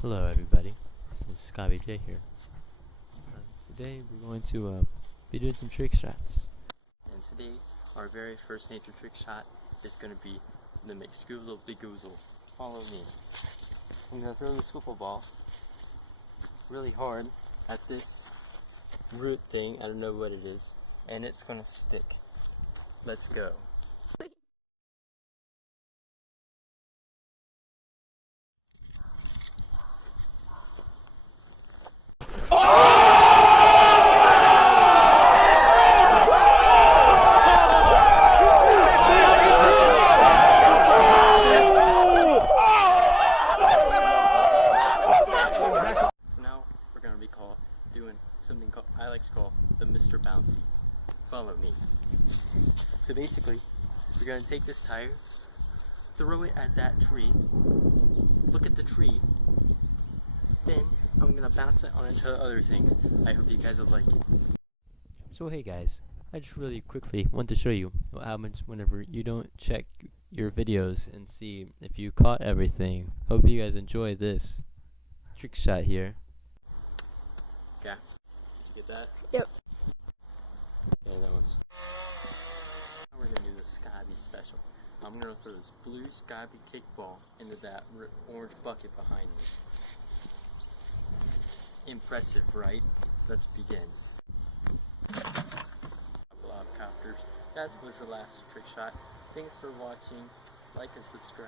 Hello everybody, this is Scobi here. Today we're going to be doing some trick shots. And today our very first nature trick shot is going to be the McScoozle Begoozle. Follow me. I'm going to throw the swivel ball really hard at this root thing, I don't know what it is, and it's going to stick. Let's go. Doing something I like to call the Mr. Bouncy. Follow me. So basically, we're going to take this tire, throw it at that tree, look at the tree, then I'm going to bounce it onto other things. I hope you guys will like it. So hey guys, I just really quickly want to show you what happens whenever you don't check your videos and see if you caught everything. Hope you guys enjoy this trick shot here. Okay. Did you get that? Yep. Okay, that one's. Now we're gonna do the Scobi special. I'm gonna throw this blue Scobi kickball into that orange bucket behind me. Impressive, right? Let's begin. Couple of copters. That was the last trick shot. Thanks for watching. Like and subscribe.